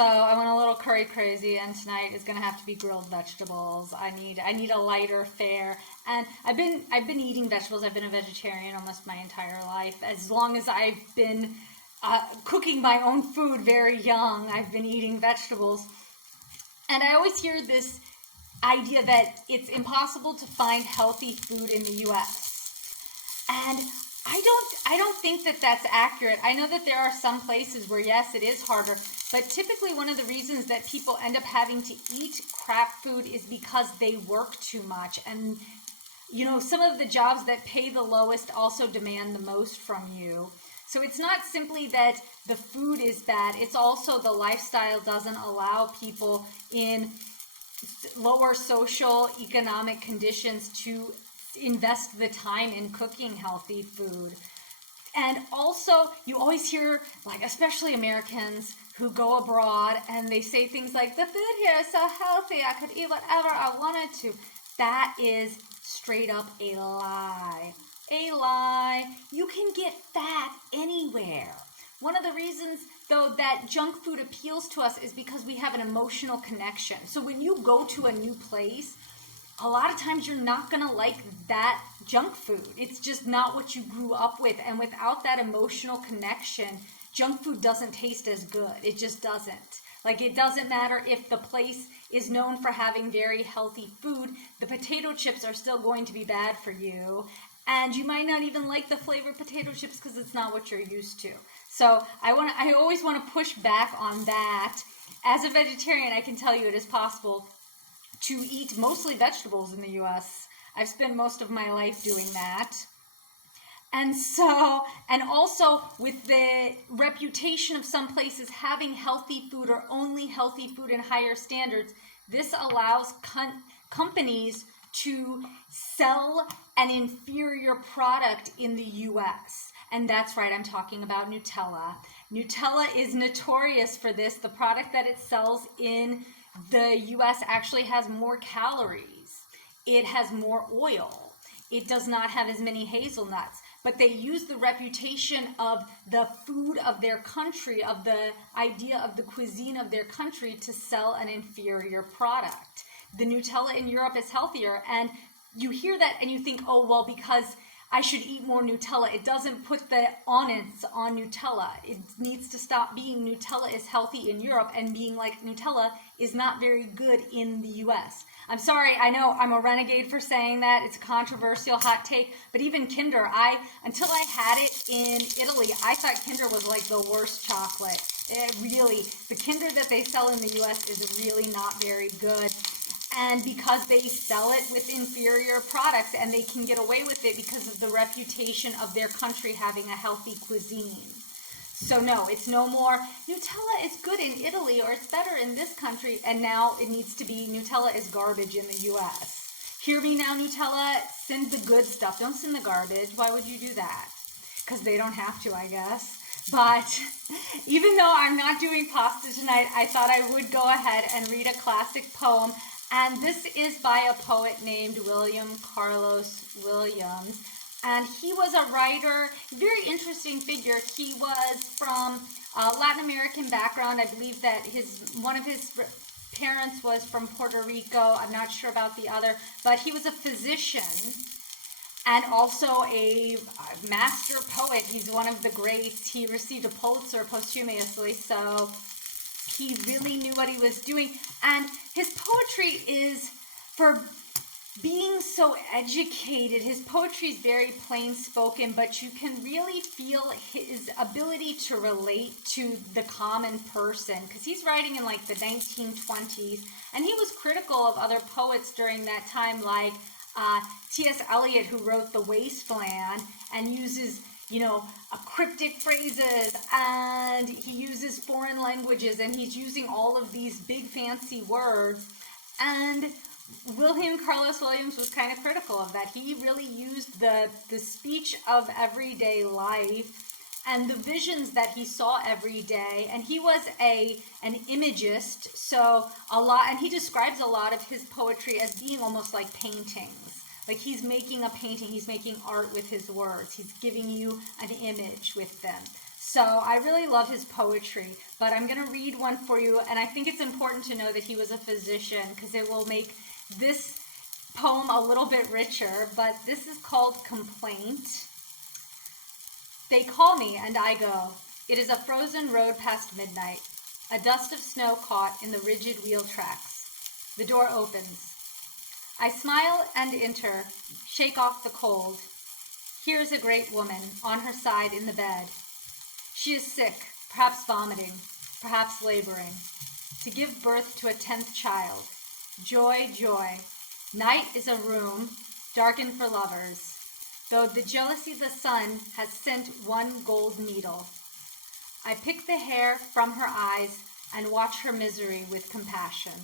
So I went a little curry crazy, and tonight is gonna have to be grilled vegetables. I need a lighter fare, and I've been eating vegetables. I've been a vegetarian almost my entire life. As long as I've been cooking my own food very young, I've been eating vegetables, and I always hear this idea that it's impossible to find healthy food in the U.S. And I don't think that that's accurate. I know that there are some places where, yes, it is harder, but typically one of the reasons that people end up having to eat crap food is because they work too much. And, you know, some of the jobs that pay the lowest also demand the most from you. So it's not simply that the food is bad, it's also the lifestyle doesn't allow people in lower social economic conditions to invest the time in cooking healthy food. And also, you always hear, like, especially Americans who go abroad and they say things like, the food here is so healthy, I could eat whatever I wanted to. That is straight up a lie. A lie. You can get fat anywhere. One of the reasons, though, that junk food appeals to us is because we have an emotional connection. So when you go to a new place, a lot of times you're not going to like that junk food. It's just not what you grew up with. And without that emotional connection, junk food doesn't taste as good. It just doesn't. Like, it doesn't matter if the place is known for having very healthy food. The potato chips are still going to be bad for you. And you might not even like the flavored potato chips because it's not what you're used to. So I always want to push back on that. As a vegetarian, I can tell you it is possible to eat mostly vegetables in the U.S. I've spent most of my life doing that. And so, and also with the reputation of some places having healthy food or only healthy food and higher standards, this allows companies to sell an inferior product in the U.S. And that's right, I'm talking about Nutella. Nutella is notorious for this. The product that it sells in the U.S. actually has more calories. It has more oil. It does not have as many hazelnuts. But they use the reputation of the food of their country, of the idea of the cuisine of their country to sell an inferior product. The Nutella in Europe is healthier, and you hear that and you think, oh, well, because I should eat more Nutella. It doesn't put the onus on Nutella. It needs to stop being Nutella is healthy in Europe and being like Nutella is not very good in the U.S. I'm sorry, I know I'm a renegade for saying that. It's a controversial hot take, but even Kinder, until I had it in Italy, I thought Kinder was like the worst chocolate. Really, the Kinder that they sell in the U.S. is really not very good. And because they sell it with inferior products and they can get away with it because of the reputation of their country having a healthy cuisine. So no, it's no more Nutella is good in Italy or it's better in this country, and now it needs to be Nutella is garbage in the U.S. Hear me now, Nutella, send the good stuff. Don't send the garbage. Why would you do that? Because they don't have to, I guess. But even though I'm not doing pasta tonight, I thought I would go ahead and read a classic poem. And this is by a poet named William Carlos Williams. And he was a writer, very interesting figure. He was from a Latin American background. I believe that one of his parents was from Puerto Rico. I'm not sure about the other. But he was a physician and also a master poet. He's one of the greats. He received a Pulitzer posthumously, so he really knew what he was doing. And his poetry is, for being so educated, his poetry is very plain spoken, but you can really feel his ability to relate to the common person, because he's writing in like the 1920s, and he was critical of other poets during that time, like T.S. Eliot, who wrote The Wasteland and uses cryptic phrases, and he uses foreign languages, and he's using all of these big fancy words. And William Carlos Williams was kind of critical of that. He really used the speech of everyday life and the visions that he saw every day. And he was an imagist, so and he describes a lot of his poetry as being almost like paintings. Like he's making a painting, he's making art with his words. He's giving you an image with them. So I really love his poetry, but I'm going to read one for you, and I think it's important to know that he was a physician because it will make this poem a little bit richer, but this is called Complaint. They call me and I go. It is a frozen road past midnight, a dust of snow caught in the rigid wheel tracks. The door opens. I smile and enter, shake off the cold. Here's a great woman, on her side in the bed. She is sick, perhaps vomiting, perhaps laboring, to give birth to a 10th child. Joy, joy. Night is a room, darkened for lovers, though the jealousy of the sun has sent one gold needle. I pick the hair from her eyes and watch her misery with compassion.